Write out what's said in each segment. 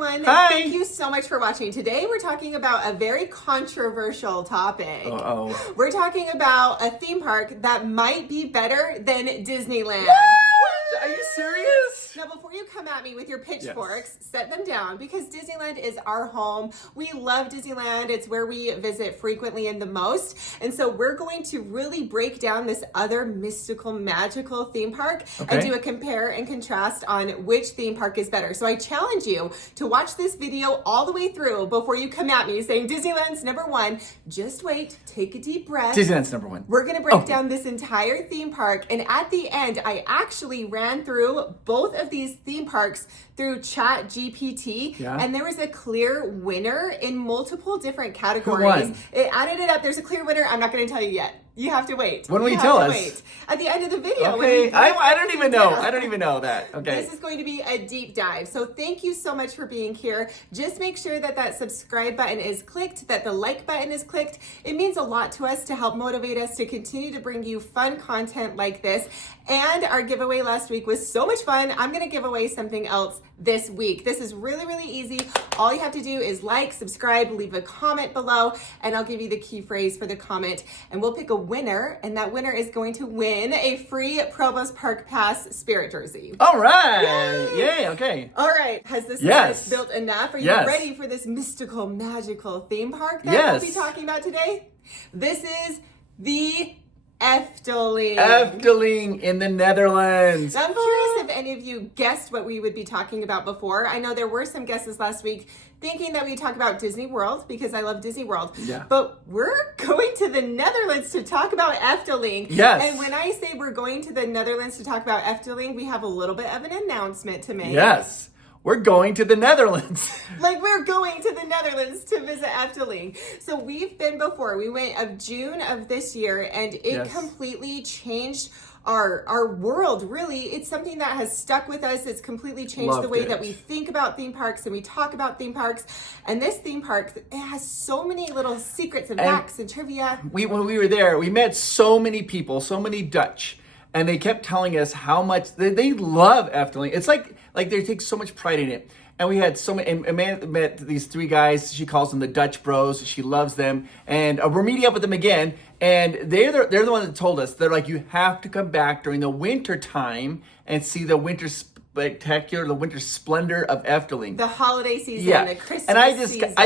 everyone. Hi. Thank you so much for watching. Today we're talking about a very controversial topic. Uh-oh. We're talking about a theme park that might be better than Disneyland. What? Are you serious? Now, before you come at me with your pitchforks, set them down because Disneyland is our home. We love Disneyland. It's where we visit frequently and the most. And so we're going to really break down this other mystical, magical theme park and do a compare and contrast on which theme park is better. So I challenge you to watch this video all the way through before you come at me saying Disneyland's number one. Just wait, take a deep breath. Disneyland's number one. We're going to break down this entire theme park. And at the end, I actually ran through both of these theme parks through Chat GPT. And there was a clear winner in multiple different categories. Who won? It added it up. There's a clear winner. I'm not going to tell you yet. You have to wait. When will you tell us? Wait. At the end of the video. Okay, I don't even know. I don't even know that. Okay. This is going to be a deep dive. So thank you so much for being here. Just make sure that that subscribe button is clicked, that the like button is clicked. It means a lot to us to help motivate us to continue to bring you fun content like this. And our giveaway last week was so much fun. I'm going to give away something else this week. This is really, really easy. All you have to do is like, subscribe, leave a comment below, and I'll give you the key phrase for the comment. And we'll pick a winner, and that winner is going to win a free Provost Park Pass Spirit Jersey. All right. Yay. Okay. All right. Has this list built enough? Are you ready for this mystical, magical theme park that we'll be talking about today? This is the Efteling. Efteling in the Netherlands. Now, I'm curious if any of you guessed what we would be talking about before. I know there were some guesses last week thinking that we'd talk about Disney World because I love Disney World. Yeah. But we're going to the Netherlands to talk about Efteling. Yes. And when I say we're going to the Netherlands to talk about Efteling, we have a little bit of an announcement to make. Yes. We're going to the Netherlands. Like we're going to the Netherlands to visit Efteling. So we've been before. We went of June of this year and it completely changed our world, really. It's something that has stuck with us. It's completely changed the way that we think about theme parks and we talk about theme parks. And this theme park, it has so many little secrets and facts and trivia. When we were there, we met so many people, so many Dutch, and they kept telling us how much they love Efteling. It's like they take so much pride in it. And we had so many, and Amanda met these three guys. She calls them the Dutch Bros. She loves them. And we're meeting up with them again. And they're the ones that told us, they're like, you have to come back during the winter time and see the winter spectacular, the winter splendor of Efteling. The holiday season, the Christmas and I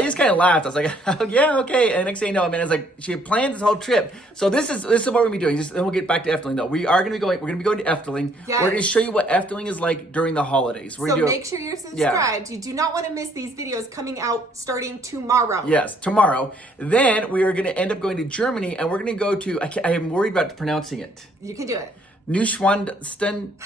just kind of laughed. I was like, oh, yeah, okay. And next thing you know, Amanda's like, she had planned this whole trip. So this is what we're gonna be doing. Then we'll get back to Efteling though. We're gonna be going to Efteling. Yes. We're gonna show you what Efteling is like during the holidays. So make sure you're subscribed. You do not want to miss these videos coming out starting tomorrow. Yes, tomorrow. Then we are gonna end up going to Germany, and we're gonna go to, I am worried about pronouncing it. You can do it. Neuschwanstein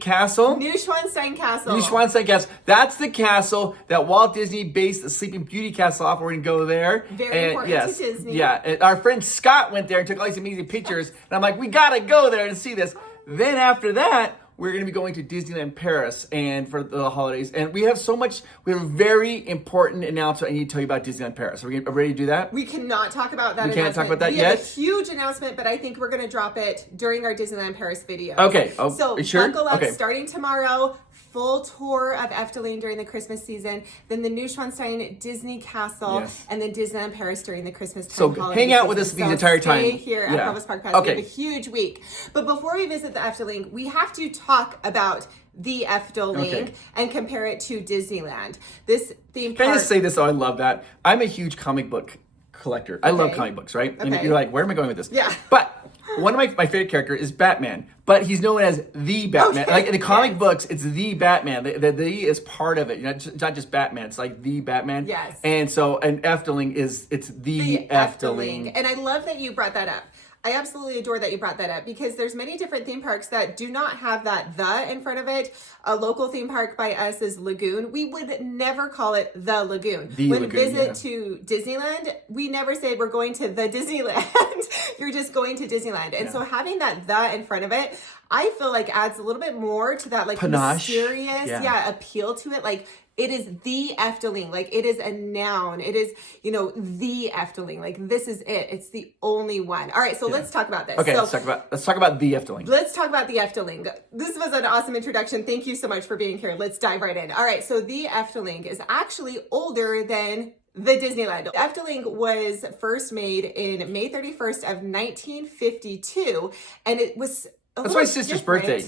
Castle. Neuschwanstein Castle. Neuschwanstein Castle. That's the castle that Walt Disney based the Sleeping Beauty castle off. We're going to go there. Very important to Disney. Yeah. And our friend Scott went there and took all these amazing pictures. And I'm like, we got to go there and see this. Then after that, we're going to be going to Disneyland Paris and for the holidays. And we have a very important announcement I need to tell you about Disneyland Paris. Are we ready to do that? We cannot talk about that. We can't talk about that yet? We have a huge announcement, but I think we're going to drop it during our Disneyland Paris video. Okay. So sure? buckle up, starting tomorrow. Full tour of Efteling during the Christmas season, then the Neuschwanstein Disney Castle, and then Disneyland Paris during the Christmas time. So hang out with us the entire time. Stay here at Provost Park Pass. We have a huge week. But before we visit the Efteling, we have to talk about the Efteling and compare it to Disneyland. This theme park. Can I just say this? Oh, I love that. I'm a huge comic book collector. I love comic books, right? And you're like, where am I going with this? Yeah. But one of my favorite characters is Batman, but he's known as the Batman. Like in the comic books, it's the Batman. The is part of it. It's not just Batman. It's like the Batman. Yes. And so, Efteling it's the Efteling. And I love that you brought that up. I absolutely adore that you brought that up because there's many different theme parks that do not have that "the" in front of it. A local theme park by us is Lagoon. We would never call it the Lagoon. When we visit to Disneyland, we never say we're going to the Disneyland. You're just going to Disneyland. And so having that "the" in front of it, I feel like adds a little bit more to that like Panache. mysterious, appeal to it. Like it is the Efteling, like it is a noun. It is, the Efteling. Like this is it. It's the only one. All right, so let's talk about this. Okay, so, let's talk about the Efteling. Let's talk about the Efteling. This was an awesome introduction. Thank you so much for being here. Let's dive right in. All right, so the Efteling is actually older than the Disneyland. The Efteling was first made in May 31st of 1952, and it was That's my sister's birthday.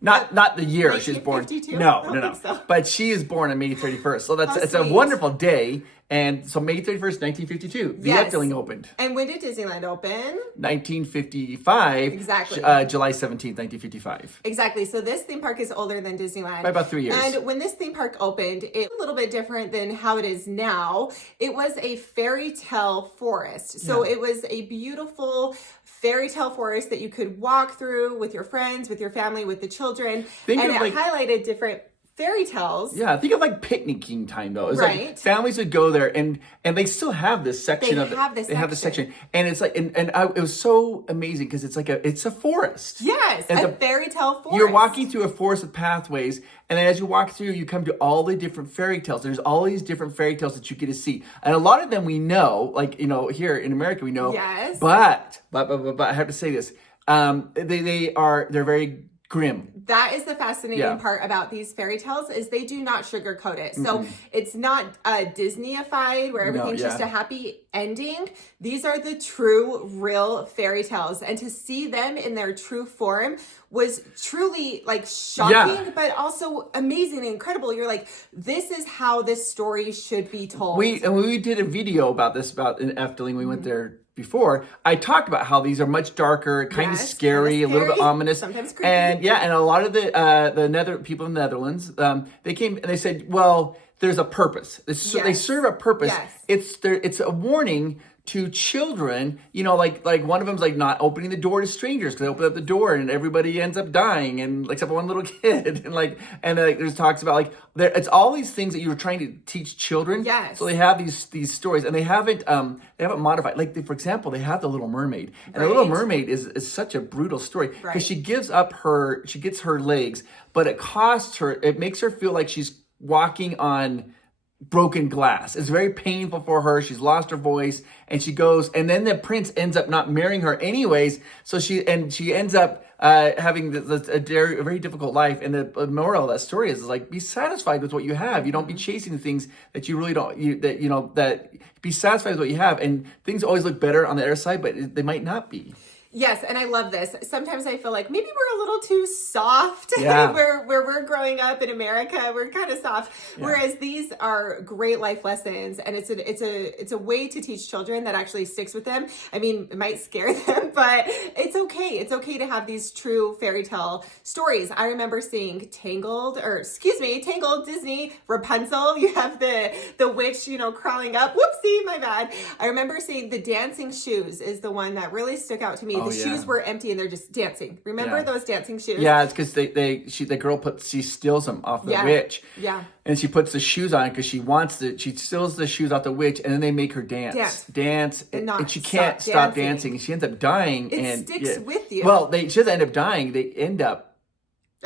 Not the year she was born. 1952? No. So. But she is born on May 31st. So it's a sweet. wonderful day. And so May 31st, 1952, the Efteling opened. And when did Disneyland open? 1955. Exactly. July 17th, 1955. Exactly. So this theme park is older than Disneyland. By about 3 years. And when this theme park opened, it was a little bit different than how it is now. It was a fairy tale forest. So it was a beautiful fairy tale forest that you could walk through with your friends, with your family, with the children. Highlighted different fairy tales. Yeah, think of like picnicking time though. It's right. like families would go there and they still have this section They have this section. And it's like it was so amazing because it's a forest. Yes, and a fairy tale forest. You're walking through a forest with pathways, and then as you walk through, you come to all the different fairy tales. There's all these different fairy tales that you get to see, and a lot of them we know, like here in America we know. Yes. But I have to say this, they're very grim. That is the fascinating part about these fairy tales is they do not sugarcoat it. So it's not Disneyified where everything's just a happy ending. These are the true, real fairy tales. And to see them in their true form was truly like shocking, but also amazing and incredible. You're like, this is how this story should be told. We did a video about in Efteling. We went there before. I talked about how these are much darker, kind of scary, a little bit ominous, sometimes creepy. And a lot of the people in the Netherlands, they came and they said, well, there's a purpose. They serve a purpose. Yes. It's a warning to children, like one of them's like not opening the door to strangers because they open up the door and everybody ends up dying, and except for one little kid, and there's talks about like it's all these things that you were trying to teach children. Yes. So they have these stories, and they haven't modified. Like for example, they have the Little Mermaid, and the Little Mermaid is such a brutal story because she gets her legs, but it makes her feel like she's walking on broken glass. It's very painful for her. She's lost her voice, and she goes, and then the prince ends up not marrying her anyways. So she ends up having a very difficult life. And the moral of that story is like, be satisfied with what you have. You don't be chasing the things that you really don't. That be satisfied with what you have. And things always look better on the other side, but they might not be. Yes, and I love this. Sometimes I feel like maybe we're a little too soft. Yeah. where we're growing up in America, we're kind of soft. Yeah. Whereas these are great life lessons, and it's a way to teach children that actually sticks with them. I mean, it might scare them, but it's okay. It's okay to have these true fairy tale stories. I remember seeing Tangled, Disney, Rapunzel. You have the witch, crawling up. Whoopsie, my bad. I remember seeing the dancing shoes is the one that really stuck out to me. The shoes were empty and they're just dancing. Remember those dancing shoes? Yeah, it's because the girl steals them off the witch. Yeah. And she puts the shoes on because she steals the shoes off the witch, and then they make her dance, and she can't stop dancing. She ends up dying. It sticks with you. Well, she doesn't end up dying. They end up.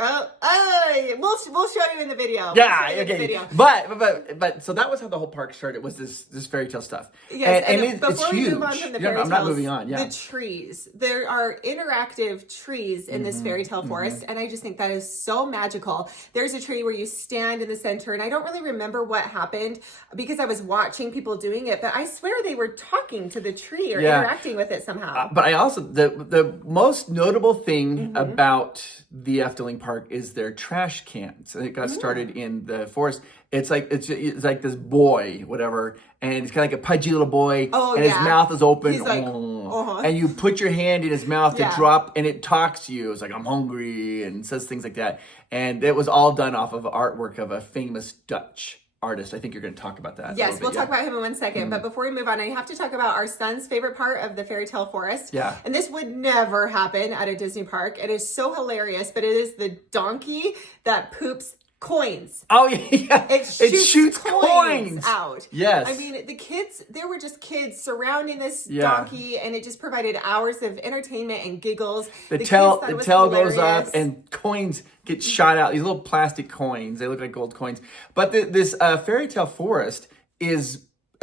We'll show you in the video. Yeah, okay. But so that was how the whole park started. Was this fairy tale stuff? Yes, and before it's we huge. Move on from the fairy tales, I'm not moving on. Yeah, the trees. There are interactive trees in this fairy tale forest, and I just think that is so magical. There's a tree where you stand in the center, and I don't really remember what happened because I was watching people doing it, but I swear they were talking to the tree or interacting with it somehow. But I also the most notable thing about the Efteling Park is their trash cans. It got started in the forest. It's like this boy, whatever, and it's kind of like a pudgy little boy, and his mouth is open. He's like, and you put your hand in his mouth to drop, and it talks to you. It's like, I'm hungry, and says things like that. And it was all done off of artwork of a famous Dutch artist. I think you're going to talk about that. Yes, we'll talk about him in 1 second. But before we move on, I have to talk about our son's favorite part of the fairy tale forest. Yeah. And this would never happen at a Disney park. It is so hilarious, but it is the donkey that poops coins. Oh yeah, It shoots coins out. Yes. I mean, the kids, there were just kids surrounding this Yeah. donkey, and it just provided hours of entertainment and giggles. The kids tail thought it was goes hilarious. up and coins get shot out. These little plastic coins. They look like gold coins. But this fairy tale forest is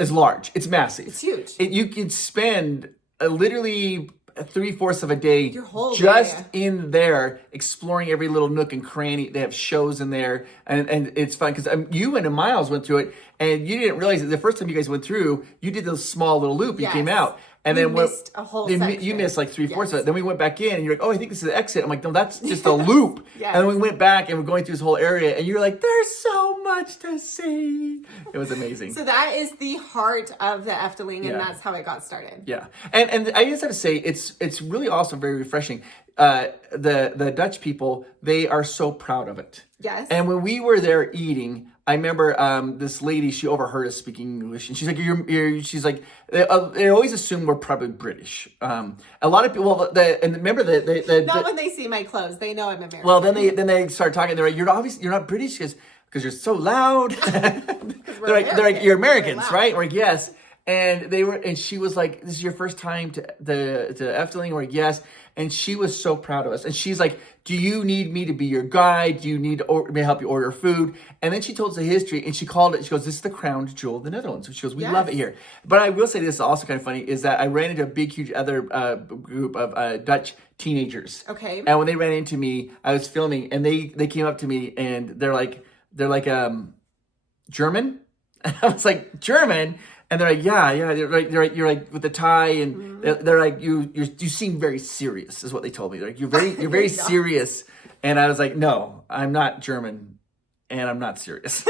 large. It's massive. It's huge. You can spend literally 3/4 of a day Your whole just day. in there exploring every little nook and cranny. They have shows in there, and it's fun because you and Miles went through it, and you didn't realize that the first time you guys went through, you did this small little loop. Yes. You came out. And We then missed a whole you section. missed like 3/4 of Yes. it. Then we went back in, and you're like, "Oh, I think this is the exit." I'm like, "No, that's just a loop." Yes. And then we went back, and we're going through this whole area, and you're like, "There's so much to see." It was amazing. So that is the heart of the Efteling, and Yeah. that's how it got started. Yeah, and I just have to say it's really also very refreshing. The Dutch people, they are so proud of it. Yes. And when we were there eating, I remember this lady, she overheard us speaking English, and she's like, she's like, they always assume we're probably British. A lot of people, and remember Not when they see my clothes, they know I'm American. well, then they start talking. They're like, you're not British because you're so loud. they're like, you're Americans, We're loud. right? We're like, yes. And she was like, "This is your first time to Efteling?" We're like, "Yes." And she was so proud of us. And she's like, "Do you need me to be your guide? Do you need me to help you order food?" And then she told us the history, and she called it. She goes, "This is the crown jewel of the Netherlands." She goes, "We love it here." But I will say this is also kind of funny is that I ran into a big, huge other group of Dutch teenagers. Okay. And when they ran into me, I was filming, and they came up to me, and they're like German. And I was like, German. And they're like, yeah. You're like with the tie, and they're like, you seem very serious, is what they told me. They're like, you're very serious. And I was like, no, I'm not German, and I'm not serious.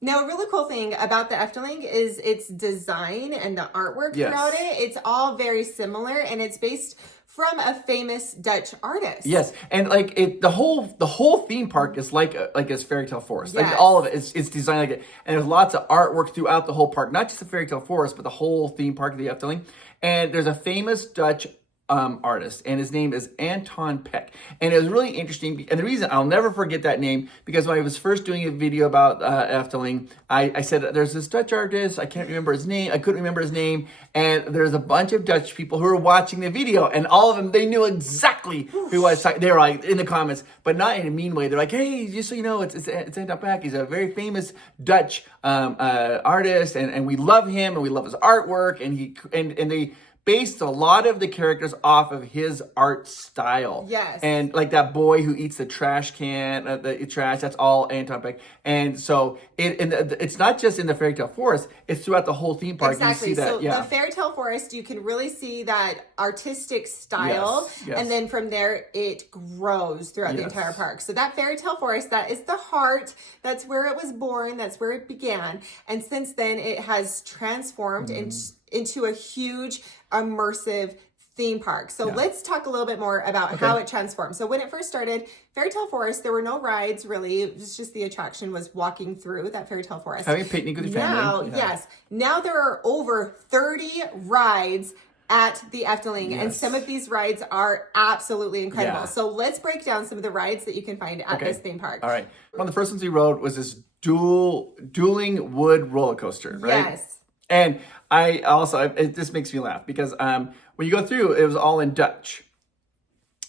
Now, a really cool thing about the Efteling is its design and the artwork Yes. throughout it. It's all very similar, and it's based from a famous Dutch artist. Yes, and like the whole theme park is like a fairy tale forest. Yes. Like all of it, it's designed like it, and there's lots of artwork throughout the whole park. Not just the fairy tale forest, but the whole theme park of the Efteling. And there's a famous Dutch artist, and his name is Anton Peck. And it was really interesting, and the reason I'll never forget that name, because when I was first doing a video about Efteling, I said there's this Dutch artist, I can't remember his name, I couldn't remember his name, and there's a bunch of Dutch people who were watching the video, and all of them, they knew exactly who I was talking. They were like in the comments, but not in a mean way. They're like, "Hey, just so you know, it's Anton Peck. He's a very famous Dutch artist, and we love him, and we love his artwork, and they based a lot of the characters off of his art style." Yes. And like that boy who eats the trash can, the trash, that's all Anton Peck. And so it's not just in the fairy tale forest, it's throughout the whole theme park. Exactly. You see that, So yeah. the fairy tale forest, you can really see that artistic style, Yes. and then from there it grows throughout the Yes. entire park. So that fairy tale forest, that is the heart. That's where it was born. That's where it began. And since then, it has transformed into a huge immersive theme park. So let's talk a little bit more about how it transformed. So when it first started, Fairy Tale Forest, there were no rides really. It was just the attraction was walking through that Fairy Tale Forest. Having a picnic with your family. Yeah. Yes. Now there are over 30 rides at the Efteling, and Yes. some of these rides are absolutely incredible. Yeah. So let's break down some of the rides that you can find at this theme park. All right. One of the first ones we rode was this dueling wood roller coaster, right? Yes. And I also, this makes me laugh because when you go through, it was all in Dutch.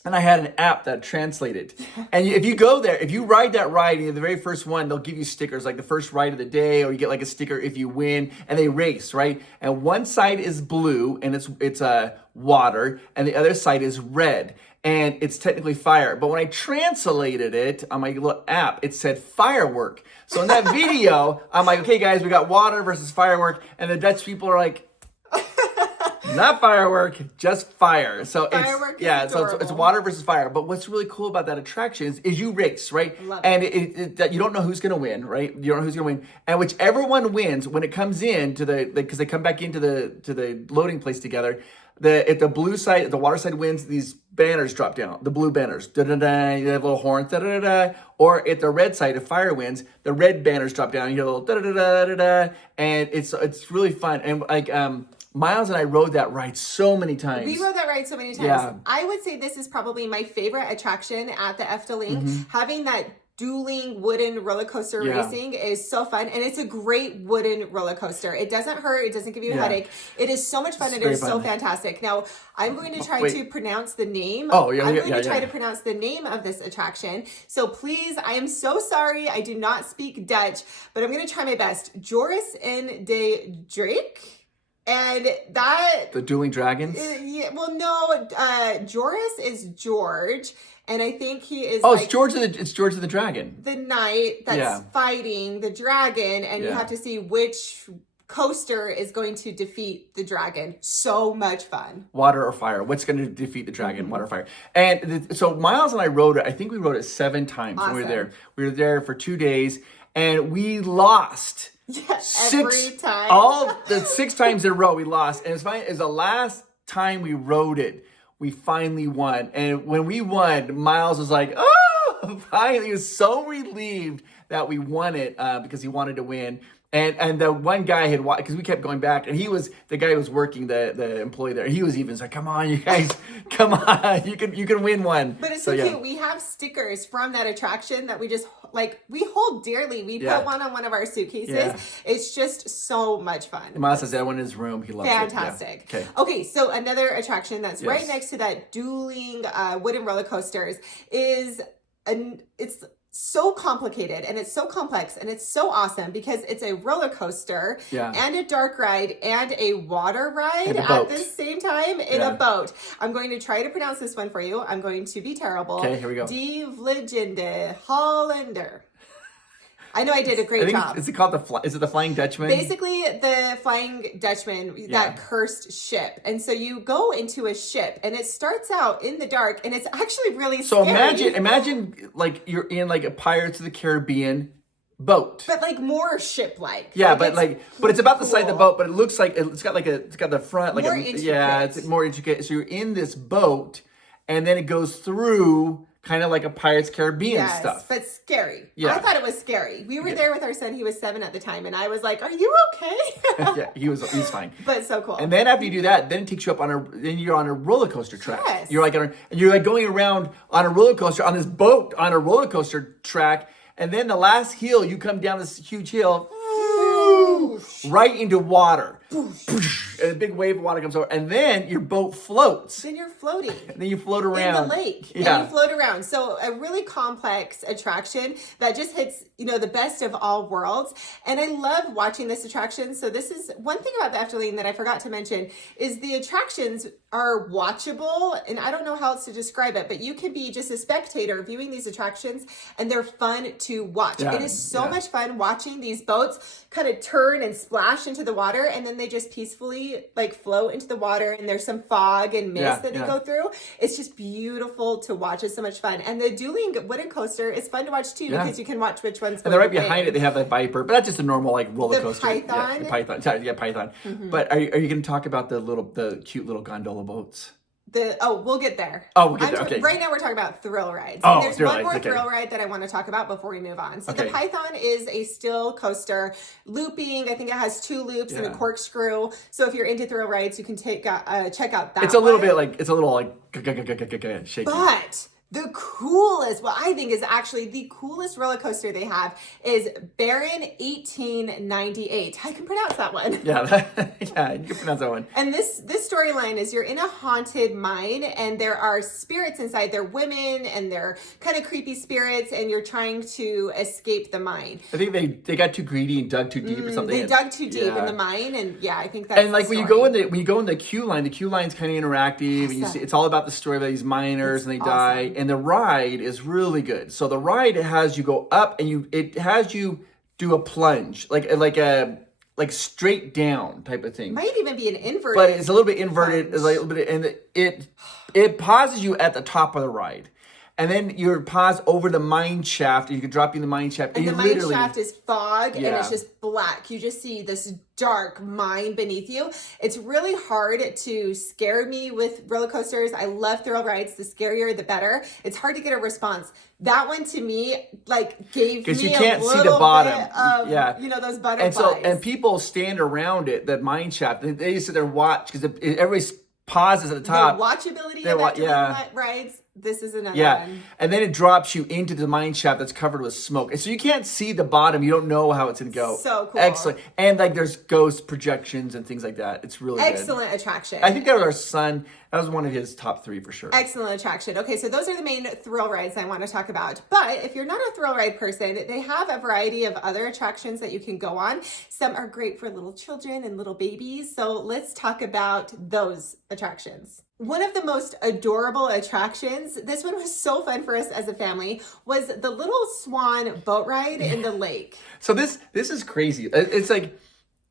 And I had an app that translated. And if you go there, if you ride that ride, the very first one, they'll give you stickers, like the first ride of the day, or you get like a sticker if you win, and they race, right? And one side is blue, and it's water, and the other side is red, and it's technically fire. But when I translated it on my little app, it said firework. So in that video, I'm like, okay, guys, we got water versus firework, and the Dutch people are like, not firework, just fire. So Firework it's is it's water versus fire. But what's really cool about that attraction is you race, right? Love and that you don't know who's gonna win, right? You don't know who's gonna win, and whichever one wins when it comes in to because they come back into the loading place together. If the blue side, the water side wins, these banners drop down. The blue banners, da da da. You have a little horn, da da da. Or if the red side, if fire wins, the red banners drop down. You get a little da da da da da. And it's really fun. And like Miles and I rode that ride so many times. We rode that ride so many times. Yeah. I would say this is probably my favorite attraction at the Efteling. Having that dueling wooden roller coaster racing is so fun, and it's a great wooden roller coaster. It doesn't hurt, it doesn't give you a headache. It is so much fun. It is so fantastic. Now I'm going to try to pronounce the name. I'm going to try to pronounce the name of this attraction. So please, I am so sorry, I do not speak Dutch, but I'm going to try my best. Joris en de Drake. And that... The dueling dragons? Joris is George. And I think he is it's George of the Dragon. The knight that's fighting the dragon, and you have to see which coaster is going to defeat the dragon. So much fun. Water or fire? What's going to defeat the dragon? Water or fire? And so Miles and I rode it. I think we rode it 7 times when we were there. We were there for 2 days, and we lost. Every time. 6 times in a row we lost. And it's fine. It's the last time we rode it. We finally won. And when we won, Miles was like, oh, finally. He was so relieved that we won it because he wanted to win. And the one guy had watched, because we kept going back, and he was, the guy who was working, the employee there, he was even like, come on, you guys, come on, you can win one. But it's so cute. We have stickers from that attraction that we just, we hold dearly. We put one on one of our suitcases. Yeah. It's just so much fun. And Miles has that one in his room. He loves it. Fantastic. Yeah. Okay, so another attraction that's right next to that dueling wooden roller coasters is, it's so complicated, and it's so complex, and it's so awesome because it's a roller coaster and a dark ride and a water ride at the same time in a boat. I'm going to try to pronounce this one for you. I'm going to be terrible. Okay, here we go. Die Vliegende Hollander. I know I did a great job. Is it called is it the Flying Dutchman? Basically, the Flying Dutchman, that cursed ship. And so you go into a ship, and it starts out in the dark, and it's actually really scary. So imagine like you're in like a Pirates of the Caribbean boat. But like more ship-like. Yeah, but it's about the size of the boat, but it looks like it's got the front more intricate. It's more intricate. So you're in this boat, and then it goes through kind of like a Pirates Caribbean stuff. But scary. Yeah. I thought it was scary. We were there with our son. He was 7 at the time. And I was like, are you okay? He's fine. But so cool. And then after you do that, then it takes you up then you're on a roller coaster track. Yes. You're like going around on a roller coaster, on this boat, on a roller coaster track. And then the last hill, you come down this huge hill, right into water. And a big wave of water comes over, and then your boat floats. Then you're floating. And then you float around in the lake. Yeah. And you float around. So a really complex attraction that just hits, the best of all worlds. And I love watching this attraction. So this is one thing about the Efteling that I forgot to mention is the attractions are watchable, and I don't know how else to describe it, but you can be just a spectator viewing these attractions, and they're fun to watch. It is so much fun watching these boats kind of turn and splash into the water, and then they just peacefully float into the water, and there's some fog and mist that they go through. It's just beautiful to watch. It's so much fun. And the dueling wooden coaster is fun to watch too because you can watch which one's and they're right behind it. They have that Viper, but that's just a normal roller coaster. Python. The Python. Python. Mm-hmm. But are you going to talk about the cute little gondola boats? We'll get there. We'll get there. Okay. Right now we're talking about thrill rides. There's one more thrill ride that I want to talk about before we move on. So the Python is a still coaster, looping. I think it has 2 loops and a corkscrew. So if you're into thrill rides, you can check out that. It's a little shaky. But the coolest, what I think is actually the coolest roller coaster they have is Baron 1898. I can pronounce that one. Yeah, you can pronounce that one. And this storyline is you're in a haunted mine, and there are spirits inside. They're women, and they're kind of creepy spirits, and you're trying to escape the mine. I think they got too greedy and dug too deep or something. They dug too deep in the mine, and I think that's. And when you go in the queue line, the queue line's kind of interactive, and you see it's all about the story of these miners, and they die. And the ride is really good. So the ride has you go up, and it has you do a plunge, like straight down type of thing. Might even be an inverted. But it's a little bit inverted. It's like a little bit, and it pauses you at the top of the ride. And then you're paused over the mine shaft, and you can drop you in the mine shaft. And the mine shaft is fog, and it's just black. You just see this dark mine beneath you. It's really hard to scare me with roller coasters. I love thrill rides. The scarier, the better. It's hard to get a response. That one to me, gave me you can't see the bottom. Bit of, those butterflies. And people stand around it, that mine shaft. They just sit there and watch because everybody pauses at the top. The watchability of Efteling rides This is another Yeah, one. and then it drops you into the mine shaft that's covered with smoke, and so you can't see the bottom. You don't know how it's gonna go. So cool. Excellent, and like there's ghost projections and things like that. It's really Excellent attraction. I think that was our son. That was one of his top 3 for sure. Excellent attraction. Okay, so those are the main thrill rides I want to talk about. But if you're not a thrill ride person, they have a variety of other attractions that you can go on. Some are great for little children and little babies. So let's talk about those attractions. One of the most adorable attractions, this one was so fun for us as a family, was the little swan boat ride in the lake. So this is crazy. It's like,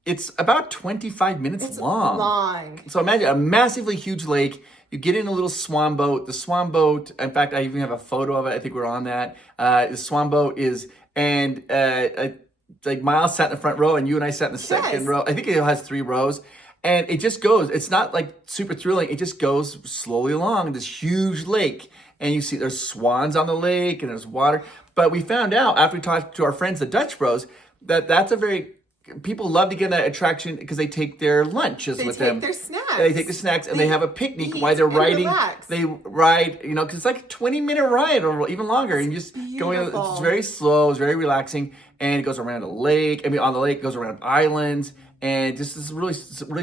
it's about 25 minutes long. So imagine a massively huge lake. You get in a little swan boat. The swan boat, in fact, I even have a photo of it. I think we're on that. The swan boat is, and like Miles sat in the front row and you and I sat in the second row. I think it has 3 rows. And it just goes, it's not like super thrilling. It just goes slowly along this huge lake. And you see there's swans on the lake and there's water. But we found out after we talked to our friends, the Dutch Bros, people love to get that attraction because they take their lunches with them. They take their snacks. They take the snacks and they have a picnic while they're riding. Relax. They ride, because it's like a 20-minute ride or even longer. And you just going, it's very slow, it's very relaxing. And it goes around a lake. On the lake, it goes around islands. And just this really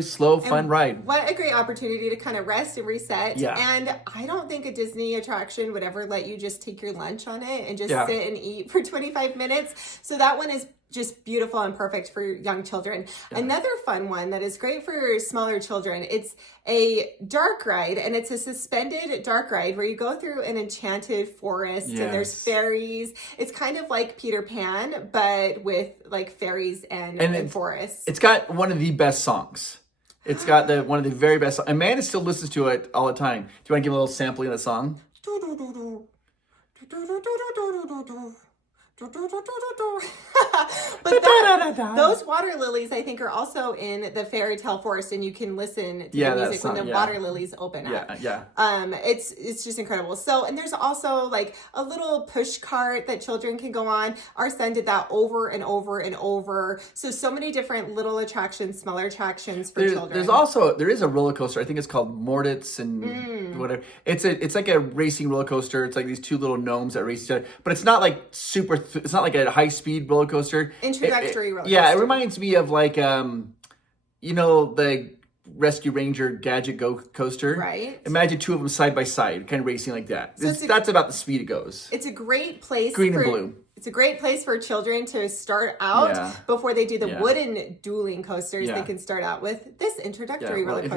slow, fun ride. What a great opportunity to kind of rest and reset. Yeah. And I don't think a Disney attraction would ever let you just take your lunch on it and just sit and eat for 25 minutes. So that one is just beautiful and perfect for young children. Yeah. Another fun one that is great for smaller children, it's a dark ride, and it's a suspended dark ride where you go through an enchanted forest and there's fairies. It's kind of like Peter Pan, but with like fairies and forests. It's got one of the best songs. It's got one of the very best songs. Amanda still listens to it all the time. Do you want to give a little sampling of the song? But those water lilies, I think, are also in the fairy tale forest, and you can listen to the music when the water lilies open up. It's just incredible. So, and there's also like a little push cart that children can go on. Our son did that over and over and over. So many different little attractions, smaller attractions for children. There is a roller coaster. I think it's called Morditz and whatever. It's like a racing roller coaster. It's like these 2 little gnomes that race each other, but it's not like super. It's not like a high-speed roller coaster. Introductory roller coaster. Yeah, it reminds me of like, the Rescue Ranger Gadget Go coaster. Right. Imagine 2 of them side by side, kind of racing like that. So that's about the speed it goes. It's a great place. Green and blue. It's a great place for children to start out before they do the wooden dueling coasters. They can start out with this introductory roller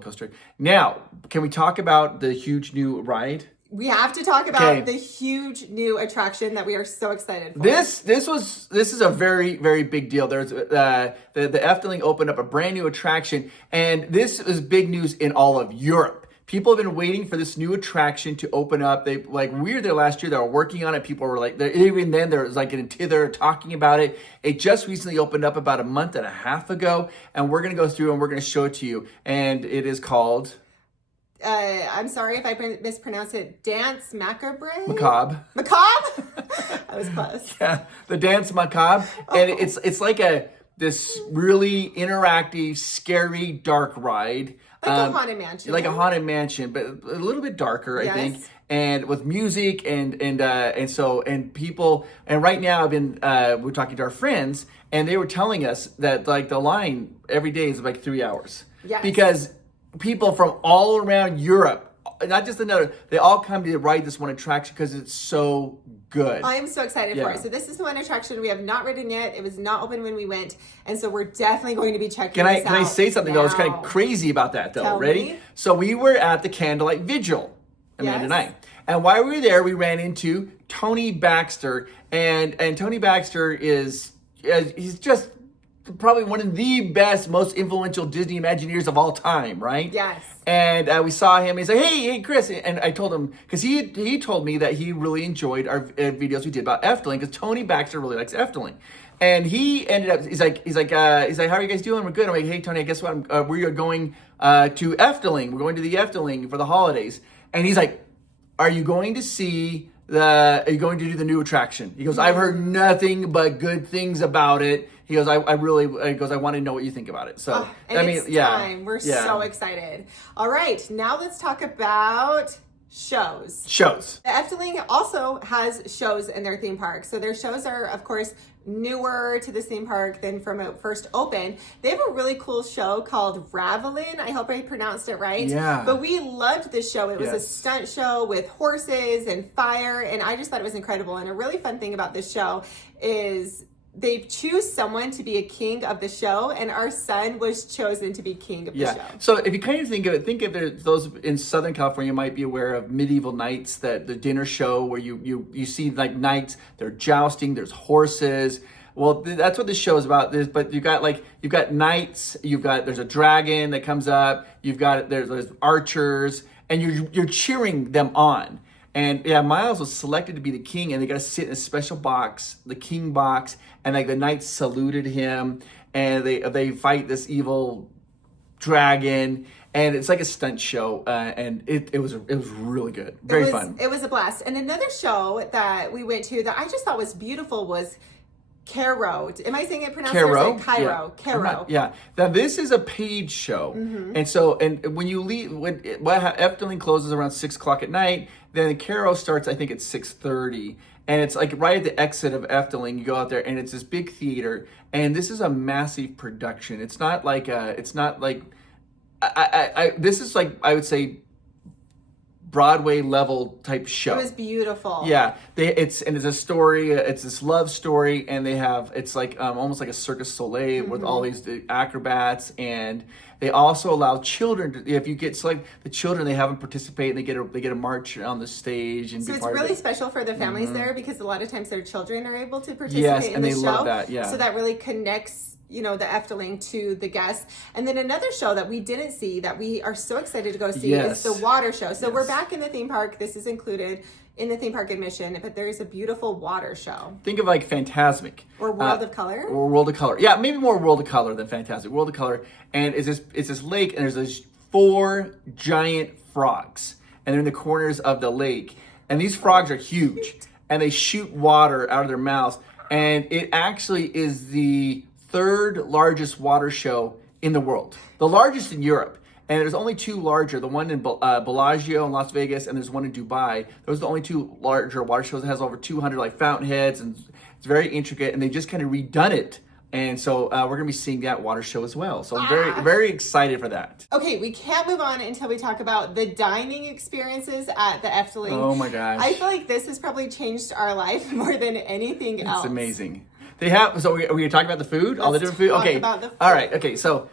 coaster. Now, can we talk about the huge new ride? We have to talk about the huge new attraction that we are so excited for. This is a very, very big deal. There's the Efteling opened up a brand new attraction, and this is big news in all of Europe. People have been waiting for this new attraction to open up. We were there last year. They were working on it. People were like, even then, there was like getting thither talking about it. It just recently opened up about a month and a half ago, and we're gonna go through and we're gonna show it to you. And it is called. I'm sorry if I mispronounce it. Dance Macabre? Macabre. I was close. Yeah, the Dance Macabre. And it's like this really interactive, scary, dark ride. Like a haunted mansion. Like a haunted mansion, but a little bit darker, I think. And with music and people. And right now we're talking to our friends, and they were telling us that like the line every day is like 3 hours. Yes. Because people from all around Europe, not just they all come to ride this one attraction because it's so good. I am so excited for it. So this is the one attraction we have not ridden yet. It was not open when we went, and so we're definitely going to be checking this out. Can I say something though? It's kind of crazy about that though. Ready? So we were at the candlelight vigil, Amanda and I. And while we were there, we ran into Tony Baxter, and Tony Baxter he's just probably one of the best, most influential Disney Imagineers of all time, right? Yes. And we saw him. He's like, hey, Chris. And I told him, because he told me that he really enjoyed our videos we did about Efteling, because Tony Baxter really likes Efteling. And he ended up, he's like, how are you guys doing? We're good. I'm like, hey, Tony, guess what? We are going to Efteling. We're going to the Efteling for the holidays. And he's like, are you going to do the new attraction? He goes, I've heard nothing but good things about it. He goes, I want to know what you think about it. So, time. We're so excited. All right, now let's talk about shows. Shows. The Efteling also has shows in their theme park. So their shows are, of course, newer to this theme park than from it first opened. They have a really cool show called Ravelin. I hope I pronounced it right. Yeah. But we loved this show. It was a Yes. stunt show with horses and fire, and I just thought it was incredible. And a really fun thing about this show is they choose someone to be a king of the show, and our son was chosen to be king of the show. So if you kind of think of it, think of it, those in Southern California might be aware of Medieval Knights, that the dinner show where you see like knights, they're jousting, there's horses. Well, that's what this show is about. But you've got knights, there's a dragon that comes up, there's archers, and you're cheering them on. And yeah, Miles was selected to be the king, and they got to sit in a special box, the king box, and like the knights saluted him, and they fight this evil dragon, and it's like a stunt show, and it was really good, very fun. It was a blast. And another show that we went to that I just thought was beautiful was Cairo. Am I saying it pronounced Cairo? Cairo? Yeah. Cairo. Yeah. Now this is a paid show, and when you leave, Efteling closes around 6:00 at night. Then the Cairo starts, I think, at 6:30, and it's like right at the exit of Efteling. You go out there, and it's this big theater, and this is a massive production. It's not like this is like, I would say, Broadway level type show. It was beautiful. Yeah, it's a story. It's this love story, and it's like almost like a Circus Soleil with all these acrobats, and they also allow children to, if you get selected, the children, they have them participate, and they get a march on the stage, and so be it's part really of it. special for the families there, because a lot of times their children are able to participate Yes, in and the they show. love that. Yeah, so that really connects the Efteling to the guests. And then another show that we didn't see that we are so excited to go see is the water show. So we're back in the theme park. This is included in the theme park admission, but there is a beautiful water show. Think of like Fantasmic. Or World of Color. Or World of Color. Yeah, maybe more World of Color than Fantastic. World of Color. And it's this lake, and there's these 4 giant frogs. And they're in the corners of the lake. And these frogs are huge. And they shoot water out of their mouths. And it actually is the 3rd largest water show in the world. The largest in Europe. And there's only 2 larger. The one in Bellagio in Las Vegas, and there's one in Dubai. Those are the only 2 larger water shows. It has over 200 like fountainheads, and it's very intricate. And they just kind of redone it. And so we're going to be seeing that water show as well. So I'm very, very excited for that. Okay, we can't move on until we talk about the dining experiences at the Efteling. Oh my gosh. I feel like this has probably changed our life more than anything else. It's amazing. They have, so we're going to talk about the food? All the different food? talk Okay. about the food. All right. Okay. So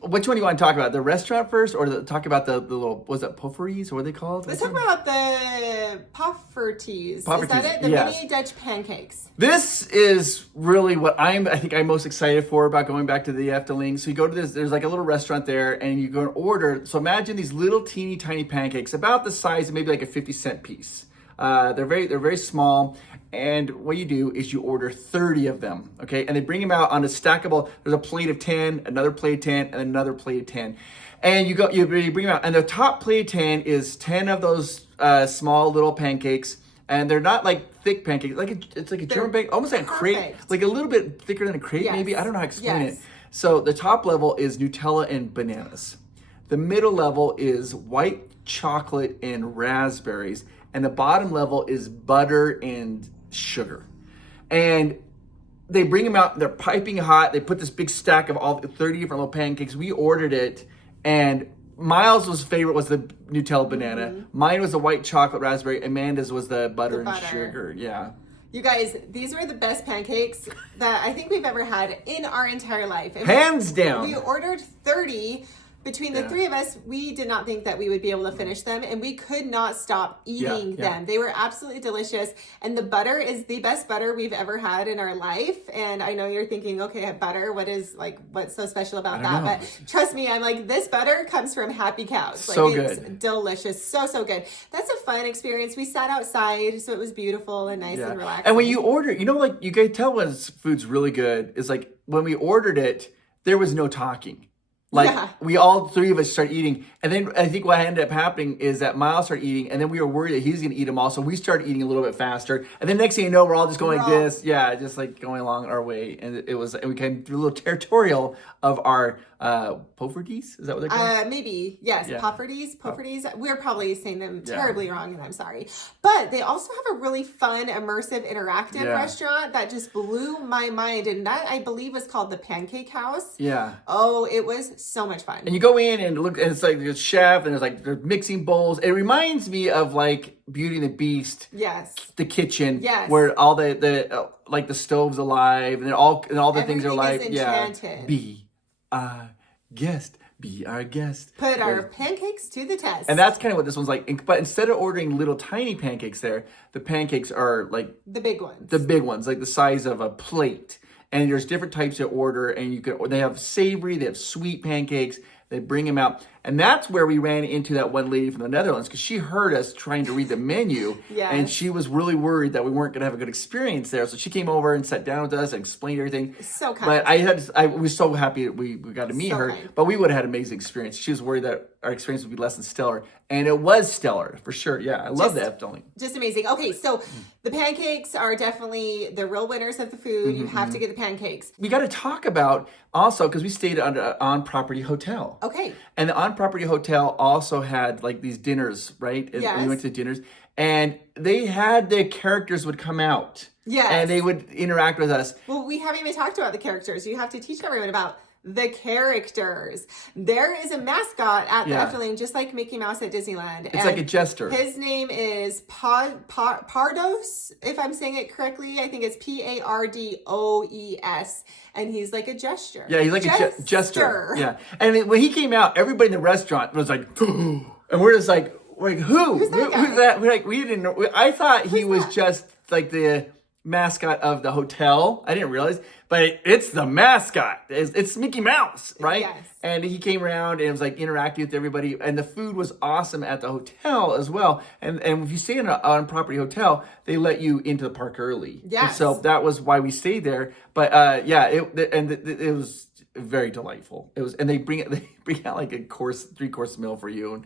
which one do you want to talk about? The restaurant first, or talk about the little, was that pofferties? Or what are they called? Let's talk about the pofferties. Is Pofferties, that it? The yes. mini Dutch pancakes. This is really what I think I'm most excited for about going back to the Efteling. So you go to this, there's like a little restaurant there, and you go and order. So imagine these little teeny tiny pancakes, about the size of maybe like a 50-cent piece. They're very small. And what you do is you order 30 of them, okay? And they bring them out on a stackable, there's a plate of 10, another plate of 10, and another plate of 10. And you bring them out, and the top plate of 10 is 10 of those small little pancakes. And they're not like thick pancakes, it's like a German pancake, almost like a crepe, like a little bit thicker than a crepe, maybe. I don't know how to explain it. So the top level is Nutella and bananas. The middle level is white chocolate and raspberries. And the bottom level is butter and sugar. And they bring them out, they're piping hot. They put this big stack of all 30 different little pancakes. We ordered it, and Miles' favorite was the Nutella banana. Mine was the white chocolate raspberry. Amanda's was the butter and sugar. Yeah. You guys, these were the best pancakes that I think we've ever had in our entire life. And hands down. We ordered 30. Between the 3 of us, we did not think that we would be able to finish them, and we could not stop eating them. They were absolutely delicious, and the butter is the best butter we've ever had in our life. And I know you're thinking, okay, butter, what's so special about that? But trust me, I'm like, this butter comes from Happy Cows. So it's good. Delicious. So good. That's a fun experience. We sat outside, so it was beautiful and nice and relaxing. And when you order, you can tell when food's really good, is like when we ordered it, there was no talking. Like we all three of us start eating, and then I think what ended up happening is that Miles started eating, and then we were worried that he's going to eat them all, so we started eating a little bit faster. And then next thing you know, we're all just going like this, just like going along our way, and and we came through a little territorial of our Pofferties. Is that what they're called? Maybe yes, Pofferties. We're probably saying them terribly wrong, and I'm sorry. But they also have a really fun, immersive, interactive restaurant that just blew my mind, and that I believe was called the Pancake House. Yeah. Oh, it was so much fun. And you go in and look, and it's like there's chef, and there's like they're mixing bowls. It reminds me of like Beauty and the Beast. Yes. The kitchen. Yes. Where all the like the stove's alive, and all the things are alive. Enchanted. Be our guest. Be our guest. Put our pancakes to the test. And that's kind of what this one's like. But instead of ordering little tiny pancakes there, the pancakes are like the big ones. The big ones, like the size of a plate. And there's different types to order, and they have savory, they have sweet pancakes. They bring them out. And that's where we ran into that one lady from the Netherlands, because she heard us trying to read the menu. And she was really worried that we weren't going to have a good experience there. So she came over and sat down with us and explained everything. So kind. But I was so happy that we got to meet her. Kind. But we would have had an amazing experience. She was worried that our experience would be less than stellar. And it was stellar, for sure. Yeah, I love that Efteling. Just amazing. Okay, so the pancakes are definitely the real winners of the food. You have to get the pancakes. We got to talk about also, because we stayed at an on-property hotel. Okay. And the on-property hotel also had like these dinners, right? Yes. We went to dinners, and they had the characters would come out. Yes. And they would interact with us. Well, we haven't even talked about the characters. You have to teach everyone about the characters. There is a mascot at the Efteling, just like Mickey Mouse at Disneyland. It's like a jester. His name is Pardos, if I'm saying it correctly. I think it's Pardoes, and he's like a gesture. Yeah, he's like a jester. Yeah, and when he came out, everybody in the restaurant was like, and we're just like who? Who's that guy? Who's that? We're like, we didn't know. I thought he was just like the mascot of the hotel. I didn't realize, but it's the mascot. It's Mickey Mouse, right? Yes. And he came around and was like interacting with everybody, and the food was awesome at the hotel as well. And if you stay in an on-property hotel, they let you into the park early. Yes. And so that was why we stayed there. But it was very delightful. It was, and they bring out like a 3-course meal for you, and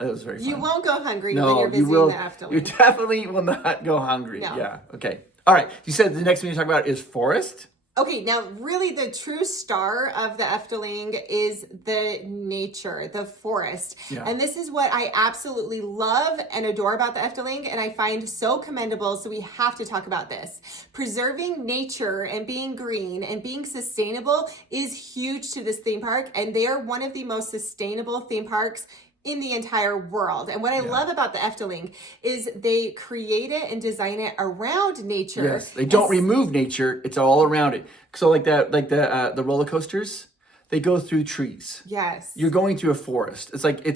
it was very fun. You won't go hungry when you're visiting the Efteling. You definitely will not go hungry. No. Yeah. Okay. All right. You said the next thing you talk about is forest. Okay, now really the true star of the Efteling is the nature, the forest. Yeah. And this is what I absolutely love and adore about the Efteling, and I find so commendable, so we have to talk about this. Preserving nature and being green and being sustainable is huge to this theme park, and they are one of the most sustainable theme parks in the entire world. And what I love about the Efteling is they create it and design it around nature. Yes, they don't remove nature; it's all around it. So like the roller coasters, they go through trees. Yes, you're going through a forest. It's like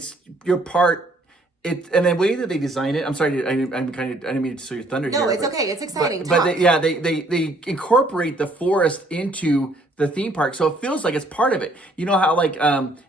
you're part. And the way that they design it, I'm sorry, I didn't mean to steal your thunder here. No, it's okay. It's exciting. But they incorporate the forest into the theme park, so it feels like it's part of it. You know how like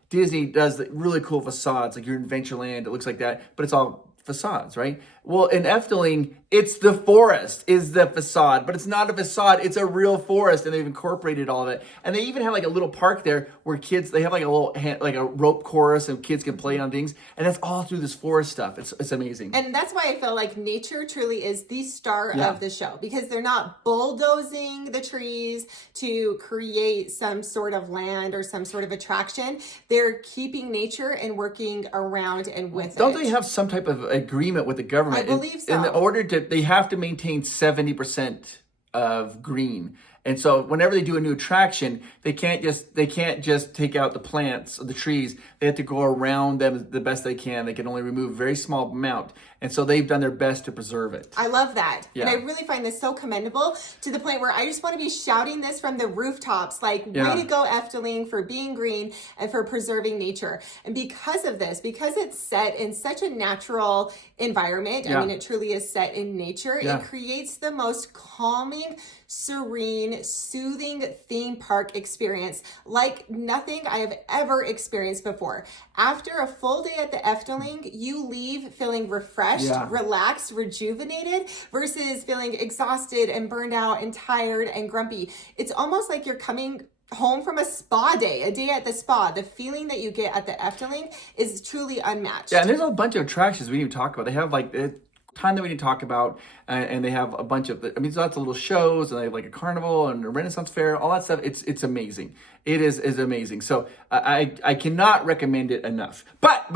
Disney does the really cool facades, like you're in Adventureland, it looks like that, but it's all facades, right? Well, in Efteling, it's the forest is the facade, but it's not a facade, it's a real forest, and they've incorporated all of it. And they even have like a little park there where they have like a little like a rope course, and kids can play on things, and that's all through this forest stuff. It's amazing. And that's why I feel like nature truly is the star of the show, because they're not bulldozing the trees to create some sort of land or some sort of attraction. They're keeping nature and working around and with it. Don't they have some type of agreement with the government? I believe so. In order they have to maintain 70% of green. And so whenever they do a new attraction, they can't just take out the plants or the trees. They have to go around them the best they can. They can only remove a very small amount. And so they've done their best to preserve it. I love that. Yeah. And I really find this so commendable, to the point where I just want to be shouting this from the rooftops, like, way to go Efteling for being green and for preserving nature. And because of this, because it's set in such a natural environment, I mean, it truly is set in nature, it creates the most calming, serene, soothing theme park experience like nothing I have ever experienced before. After a full day at the Efteling, you leave feeling refreshed, relaxed, rejuvenated, versus feeling exhausted and burned out and tired and grumpy. It's almost like you're coming home from a spa day, a day at the spa. The feeling that you get at the Efteling is truly unmatched. Yeah, and there's a bunch of attractions we didn't even talk about. They have like a ton that we didn't talk about, and they have a bunch of, I mean, there's lots of little shows, and they have like a carnival and a Renaissance fair, all that stuff. It's amazing. It is amazing. So I cannot recommend it enough. But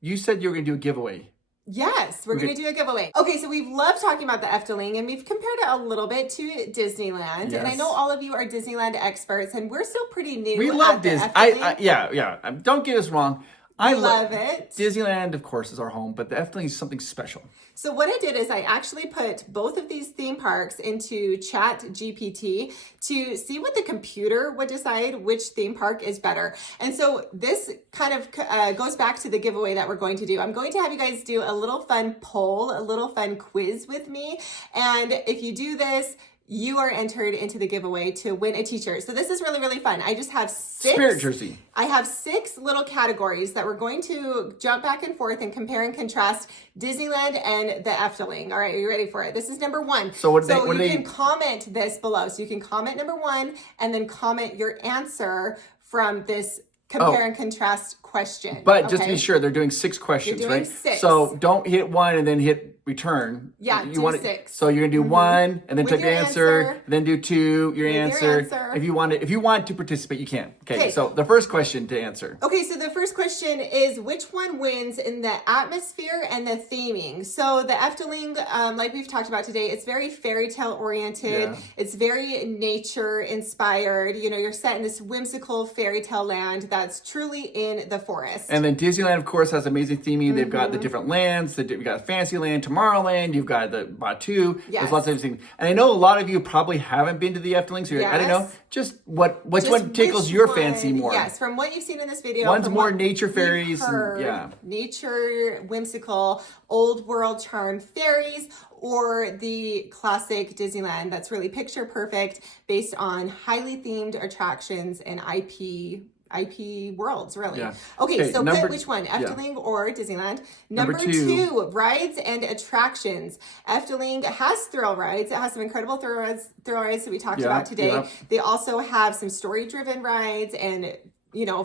you said you were going to do a giveaway. Yes, we're going to do a giveaway. Okay, so we've loved talking about the Efteling, and we've compared it a little bit to Disneyland. Yes. And I know all of you are Disneyland experts, and we're still pretty new. We love Disney. Yeah. Don't get us wrong. I love it. Disneyland, of course, is our home, but the Efteling is something special. So what I did is I actually put both of these theme parks into Chat GPT to see what the computer would decide which theme park is better. And so this kind of goes back to the giveaway that we're going to do. I'm going to have you guys do a little fun poll, a little fun quiz with me. And if you do this, you are entered into the giveaway to win a t-shirt. So this is really, really fun. I just have 6. Spirit Jersey. I have 6 little categories that we're going to jump back and forth and compare and contrast Disneyland and the Efteling. All right, are you ready for it? This is number 1. So you can comment this below. So you can comment number 1 and then comment your answer from this compare and contrast question. But just to be sure, they're doing 6 questions, right? 6. So don't hit 1 and then hit return. Yeah, do 6. So you're gonna do 1 and then type your answer, then do 2, your answer. If you want to participate, you can. Okay. So the first question to answer. Okay, so the first question is which one wins in the atmosphere and the theming? So the Efteling, like we've talked about today, it's very fairy tale oriented. Yeah. It's very nature inspired. You know, you're set in this whimsical fairy tale land that's truly in the forest. And then Disneyland, of course, has amazing theming. They've got the different lands. You've got Fantasyland, Tomorrowland. You've got the Batu. Yes. There's lots of things. And I know a lot of you probably haven't been to the Efteling, so you're like, I don't know. Just which one tickles your fancy more? Yes, from what you've seen in this video. One's more nature fairies. Nature, whimsical, old world charm fairies, or the classic Disneyland that's really picture perfect based on highly themed attractions and IP worlds, really. Yeah. Okay, so pick which one, Efteling or Disneyland. Number 2, rides and attractions. Efteling has thrill rides. It has some incredible thrill rides that we talked about today. Yeah. They also have some story-driven rides and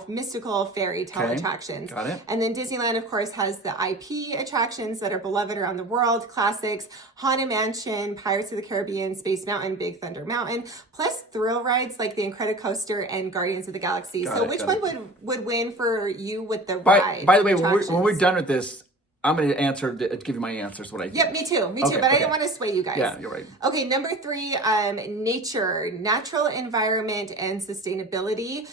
mystical fairy tale attractions. Got it. And then Disneyland, of course, has the IP attractions that are beloved around the world, classics, Haunted Mansion, Pirates of the Caribbean, Space Mountain, Big Thunder Mountain, plus thrill rides like the Incredicoaster and Guardians of the Galaxy. So which one would win for you with the ride? By the way, when we're done with this, I'm going to give you my answers. What I think. Yep, me too. But I didn't want to sway you guys. Yeah, you're right. Okay, number 3, nature, natural environment, and sustainability.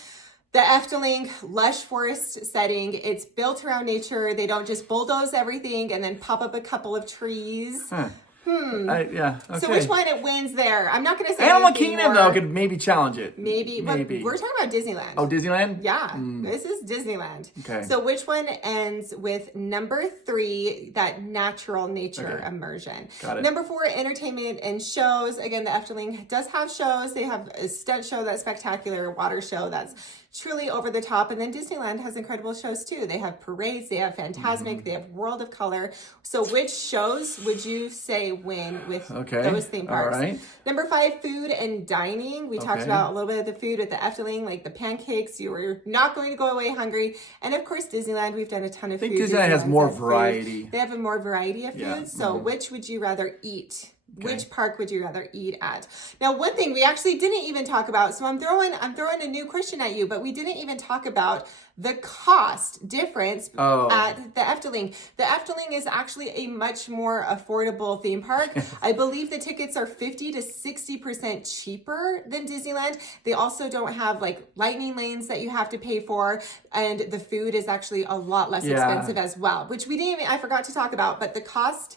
The Efteling, lush forest setting, it's built around nature. They don't just bulldoze everything and then pop up a couple of trees. Okay. So which one it wins there? I'm not going to say Animal Kingdom, though, could maybe challenge it. Maybe. But we're talking about Disneyland. Oh, Disneyland? Yeah, this is Disneyland. Okay. So which one ends with number 3, that natural nature immersion? Got it. Number 4, entertainment and shows. Again, the Efteling does have shows. They have a stunt show that's spectacular, a water show that's truly over the top. And then Disneyland has incredible shows too. They have parades, they have Fantasmic, they have World of Color. So which shows would you say win with those theme parks? All right. Number 5, food and dining. We talked about a little bit of the food at the Efteling, like the pancakes. You were not going to go away hungry. And of course, Disneyland, we've done a ton of food. I think Disneyland has more variety. They have a more variety of food. So which would you rather eat? Which park would you rather eat at? Now, one thing we actually didn't even talk about, so I'm throwing a new question at you, but we didn't even talk about the cost difference at the Efteling. The Efteling is actually a much more affordable theme park. I believe the tickets are 50 to 60% cheaper than Disneyland. They also don't have like lightning lanes that you have to pay for, and the food is actually a lot less expensive as well, which I forgot to talk about, but the cost,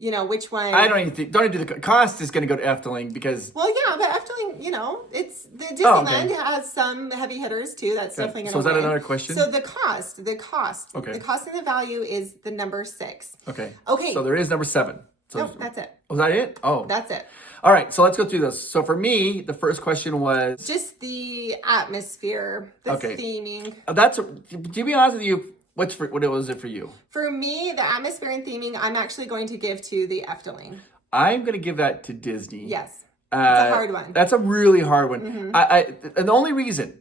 which one? I don't even do the cost is going to go to Efteling because. Well, yeah, but Efteling, it's the Disneyland has some heavy hitters too. That's definitely going to. So is that another question? So the cost. Okay. The cost and the value is the number 6. Okay. Okay. So there is number 7. So nope, that's it. Was that it? Oh, that's it. All right, so let's go through this. So for me, the first question was just the atmosphere, the theming. To be honest with you. What was it for you? For me, the atmosphere and theming, I'm actually going to give to the Efteling. I'm going to give that to Disney. Yes. It's a hard one. That's a really hard one. And the only reason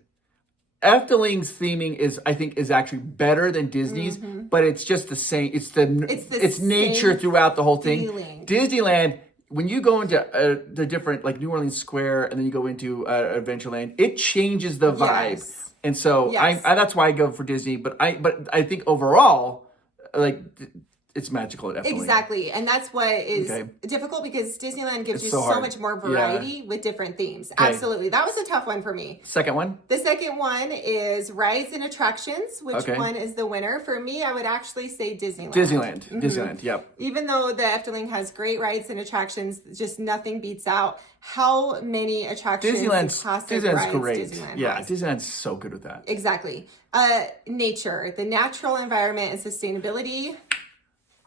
Efteling's theming I think is actually better than Disney's, but it's just the same. It's nature throughout the whole thing. Feeling. Disneyland, when you go into the different, like New Orleans Square, and then you go into Adventureland, it changes the vibe. Yes. And so Yes. I that's why I go for Disney. But I think overall, like, it's magical at Efteling. Exactly. And that's what is difficult, because Disneyland gives you so much more variety with different themes. Absolutely. That was a tough one for me. Second one? The second one is rides and attractions. Which one is the winner? For me, I would actually say Disneyland. Disneyland, yep. Even though the Efteling has great rides and attractions, just nothing beats out how many attractions Disneyland's rides great. Disneyland has. Disneyland's so good with that. Exactly. Nature, the natural environment and sustainability.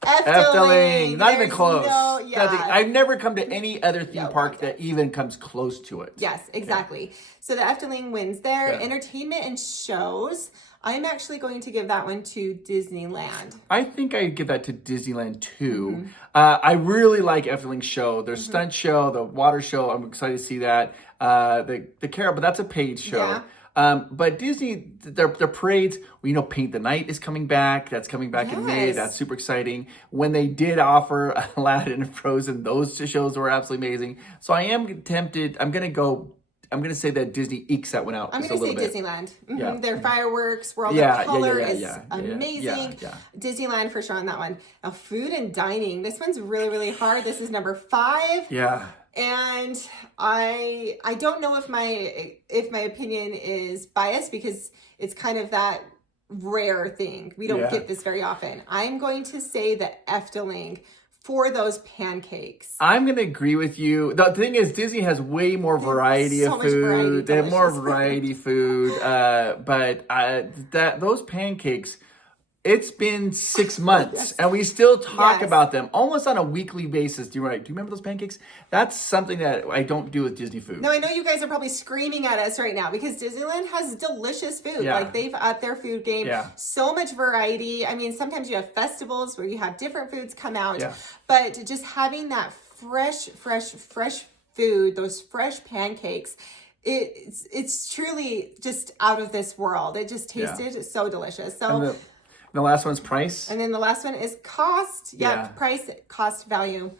Efteling, not even close. No, I've never come to any other theme park that even comes close to it. Yes, exactly. So the Efteling wins there. Entertainment and shows, I'm actually going to give that one to Disneyland. I think I'd give that to Disneyland too. I really like Efteling's show. Their stunt show, the water show. I'm excited to see that. The Carol, but that's a paid show. Yeah. But Disney, their parades, Paint the Night is coming back. That's coming back in May. That's super exciting. When they did offer Aladdin and Frozen, those two shows were absolutely amazing. So I am tempted. I'm going to say that Disney ekes that one out. I'm going to say Disneyland. Yeah. Their fireworks, World of Color is amazing. Disneyland for sure on that one. Now, food and dining. This one's really, really hard. This is number 5. Yeah. And I don't know if my opinion is biased, because it's kind of that rare thing. We don't get this very often. I'm going to say the Efteling for those pancakes. I'm going to agree with you. The thing is, Disney has way more variety of food. They have more variety food. But those pancakes, it's been 6 months and we still talk about them almost on a weekly basis. Do you remember those pancakes? That's something that I don't do with Disney food. No, I know you guys are probably screaming at us right now, because Disneyland has delicious food. Like, they've upped their food game. So much variety. I mean, sometimes you have festivals where you have different foods come out, but just having that fresh food, those fresh pancakes, it's truly just out of this world. It just tasted so delicious. So the last one's price. And then the last one is cost. Price, cost, value.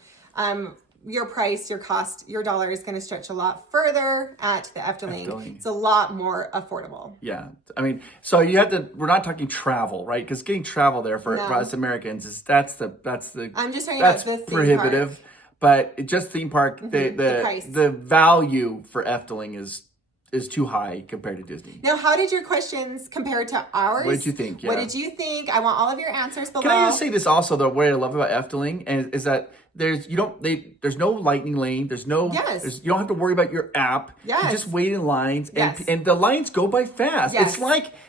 Your price, your cost, your dollar is going to stretch a lot further at the Efteling. It's a lot more affordable. Yeah. I mean, so we're not talking travel, right? Because getting travel there for us Americans that's I'm just talking about the theme prohibitive. Park. But just theme park, the value for Efteling is too high compared to Disney. Now, how did your questions compare to ours? What did you think? What did you think? I want all of your answers below. Can I just say this also, though, what I love about Efteling is that there's no lightning lane. You don't have to worry about your app. You just wait in lines, and the lines go by fast.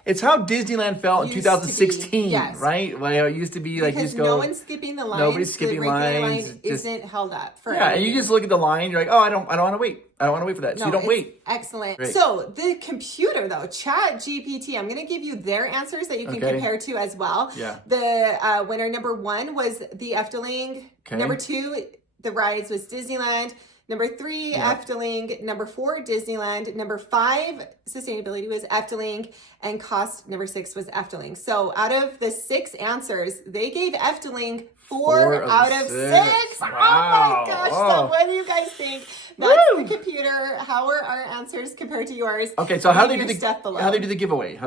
It's how Disneyland felt in 2016, right? Like, it used to be like, because no one's skipping the lines. Nobody's skipping the lines. Line isn't held up for and you just look at the line. You're like, oh, I don't want to wait. I don't want to wait for that. So you don't wait. Excellent. Right. So the computer, though, ChatGPT, I'm going to give you their answers that you can compare to as well. Yeah. The winner number 1 was the Efteling. Okay. Number 2, the rides was Disneyland. Number 3, Efteling. Number 4, Disneyland. Number 5, sustainability was Efteling. And cost, number 6 was Efteling. So out of the 6 answers, they gave Efteling 4 out of 6. Wow. Oh my gosh. So what do you guys think? That's the computer. How are our answers compared to yours? Okay, so how they do the giveaway?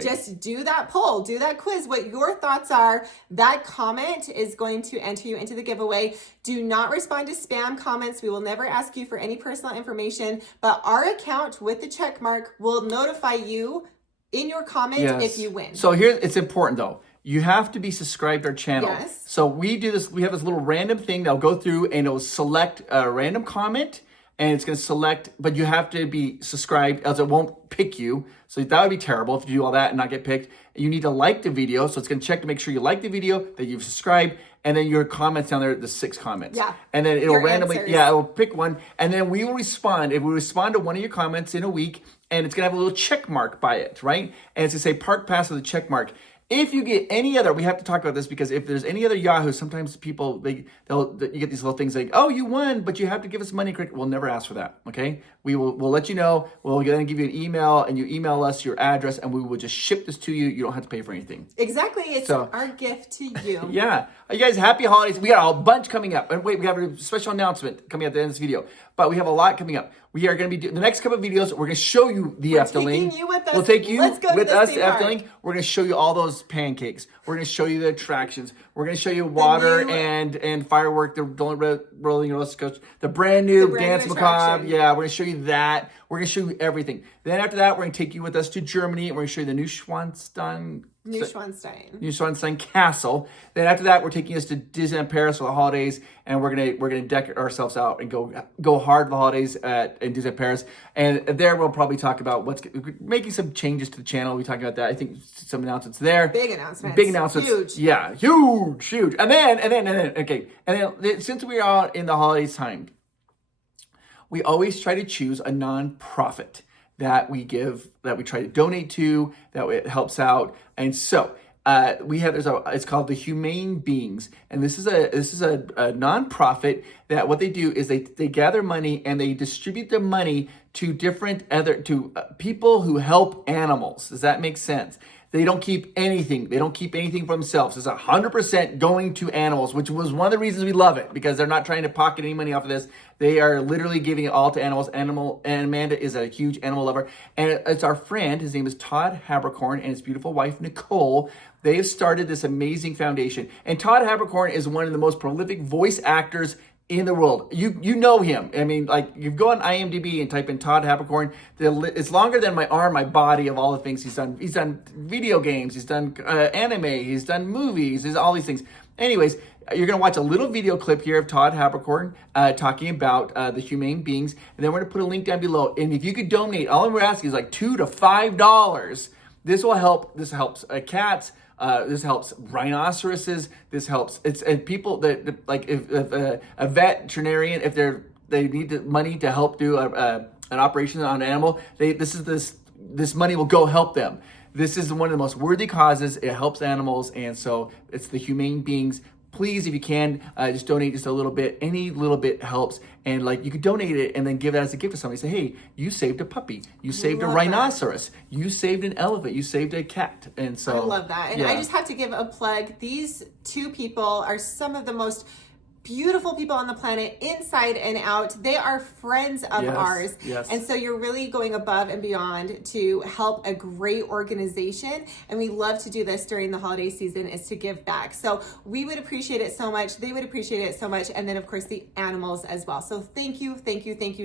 Just do that poll, do that quiz. What your thoughts are, that comment is going to enter you into the giveaway. Do not respond to spam comments. We will never ask you for any personal information, but our account with the check mark will notify you in your comment if you win. So here, it's important though. You have to be subscribed to our channel. Yes. So we do this. We have this little random thing that'll go through and it'll select a random comment, and it's going to select, but you have to be subscribed, else it won't pick you. So that would be terrible if you do all that and not get picked. You need to like the video. So it's going to check to make sure you like the video, that you've subscribed, and then your comments down there, the 6 comments. Yeah. And then it'll randomly, answers. it'll pick one. And then we will respond. If we respond to one of your comments in a week, and it's going to have a little check mark by it, right? And it's going to say Park Pass with a check mark. If you get any other, we have to talk about this because if there's any other Yahoo, sometimes people, you get these little things like, oh, you won, but you have to give us money. We'll never ask for that, okay? We'll let you know. We'll then give you an email, and you email us your address, and we will just ship this to you. You don't have to pay for anything. Exactly. It's our gift to you. Yeah. You guys, happy holidays. We got a bunch coming up. And wait, we have a special announcement coming at the end of this video. But we have a lot coming up. We are going to be doing the next couple of videos. We're going to show you the Efteling. Taking you with us. We'll take you Let's go with to us to theme park. Efteling. We're going to show you all those pancakes. We're going to show you the attractions. We're going to show you water and firework. The rolling roller coaster. The brand new Dance Macabre. Yeah, we're going to show you that. We're going to show you everything. Then after that, we're going to take you with us to Germany, and we're going to show you the Neuschwanstein Castle. Then after that, we're taking us to Disneyland Paris for the holidays, and we're gonna deck ourselves out and go hard for the holidays in Disneyland Paris. And there we'll probably talk about making some changes to the channel. We talk about that. I think some announcements there. Big announcements. Huge. Yeah, huge. And then since we are in the holidays time, we always try to choose a non-profit that we try to donate to, that it helps out. And so it's called the Humane Beings, and this is a nonprofit that what they do is they gather money and they distribute the money to people who help animals. Does that make sense? They don't keep anything. They don't keep anything for themselves. It's 100% going to animals, which was one of the reasons we love it, because they're not trying to pocket any money off of this. They are literally giving it all to animals. And Amanda is a huge animal lover. And it's our friend. His name is Todd Habercorn and his beautiful wife, Nicole. They have started this amazing foundation. And Todd Habercorn is one of the most prolific voice actors in the world. You know him. I mean, like, you go on IMDb and type in Todd Habercorn. It's longer than my arm, my body, of all the things he's done. He's done video games. He's done anime. He's done movies. He's all these things. Anyways, you're going to watch a little video clip here of Todd Habercorn talking about the Humane Beings. And then we're going to put a link down below. And if you could donate, all we're asking is like $2 to $5. This will help. This helps cats. This helps rhinoceroses. This helps people that like if a veterinarian, if they need the money to help do an operation on an animal, this money will go help them. This is one of the most worthy causes. It helps animals, and so it's the Humane Beings. Please, if you can, just donate just a little bit. Any little bit helps. And like, you could donate it and then give it as a gift to somebody. Say, hey, you saved a puppy. You saved a rhinoceros. You saved an elephant. You saved a cat. And so I love that. And I just have to give a plug. These two people are some of the most beautiful people on the planet, inside and out. They are friends of ours. Yes. And so you're really going above and beyond to help a great organization. And we love to do this during the holiday season, is to give back. So we would appreciate it so much. They would appreciate it so much. And then of course the animals as well. So thank you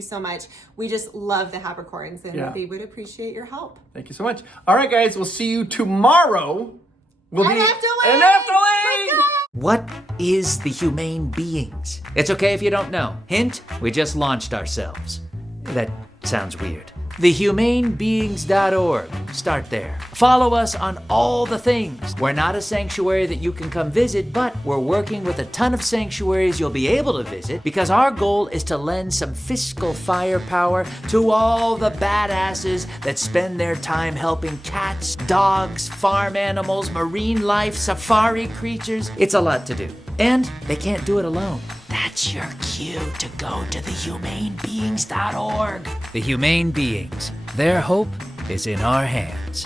so much. We just love the Habercorns, and they would appreciate your help. Thank you so much. All right, guys, we'll see you tomorrow. We'll be Efteling! What is the Humane Beings? It's okay if you don't know. Hint, we just launched ourselves. That sounds weird. TheHumaneBeings.org. Start there. Follow us on all the things. We're not a sanctuary that you can come visit, but we're working with a ton of sanctuaries you'll be able to visit, because our goal is to lend some fiscal firepower to all the badasses that spend their time helping cats, dogs, farm animals, marine life, safari creatures. It's a lot to do. And they can't do it alone. That's your cue to go to thehumanebeings.org. The Humane Beings. Their hope is in our hands.